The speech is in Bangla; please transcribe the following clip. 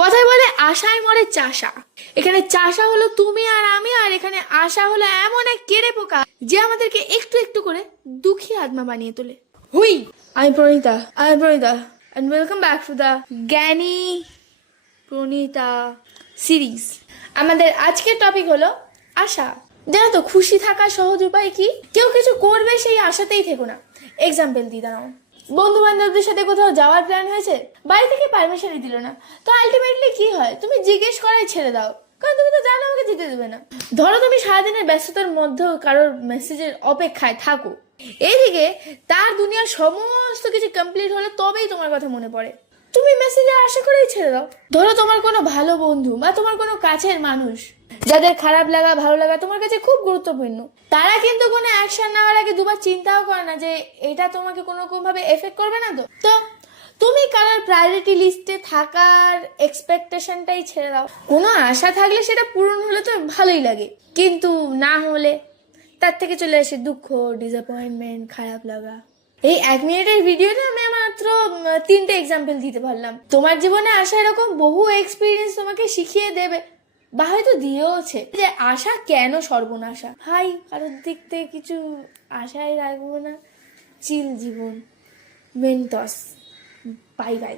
কথায় বলে আশায় মরে চাষা। এখানে চাষা হলো তুমি আর আমি, আর এখানে আশা হলো এমন এক কেড়ে পোকা যে আমাদেরকে একটু একটু করে দুঃখী আত্মা বানিয়ে তোলে। হুই, আমি Pranita and welcome back to the জ্ঞানী প্রণীতা সিরিজ। আমাদের আজকের টপিক হলো আশা। জানো তো খুশি থাকার সহজ উপায় কি? কেউ কিছু করবে সেই আশাতেই থেকো না। এক্সাম্পল দিই, দাঁড়াও। বন্ধু বান্ধবদের সাথে কোথাও যাওয়ার প্ল্যান হয়েছে, বাড়ি থেকে পারমিশনই দিল না, তো আলটিমেটলি কি হয়? তুমি জিজ্ঞেস করাই ছেড়ে দাও, কারণ তুমি তো জানো আমাকে যেতে দেবে না। ধরো তুমি সারাদিনের ব্যস্ততার মধ্যেও কারোর মেসেজের অপেক্ষায় থাকো, এইদিকে তার দুনিয়ার সমস্ত কিছু কমপ্লিট হলে তবেই তোমার কথা মনে পড়ে, তুমি মেসেজে আশা করেই ছেড়ে দাও। ধরো তোমার কোনো ভালো বন্ধু বা তোমার কোনো কাছের মানুষ যাদের খারাপ লাগা ভালো লাগা তোমার কাছে খুব গুরুত্বপূর্ণ, তারা কিন্তু কোনো অ্যাকশন নেওয়ার আগে দুবার চিন্তাও করে না যে এটা তোমাকে কোনো রকম ভাবে এফেক্ট করবে না। তো তুমি কারোর প্রায়োরিটি লিস্টে থাকার এক্সপেকটেশনটাই ছেড়ে দাও। কোনো আশা থাকলে সেটা পূরণ হলে তো ভালোই লাগে, কিন্তু না হলে তার থেকে চলে আসে দুঃখ, ডিসঅ্যাপয়েন্টমেন্ট, খারাপ লাগা। এই 1 মিনিটের ভিডিওতে আমি মাত্র 3টে এক্সাম্পল দিতে পারলাম। তোমার জীবনে আসা এরকম বহু এক্সপিরিয়েন্স তোমাকে শিখিয়ে দেবে, বা হয়তো দিয়েওছে, যে আশা কেন সর্বনাশা। ভাই, কারোর দিক থেকে কিছু আশাই রাখবো না, চিল জীবন, মেন্টস, বাই বাই।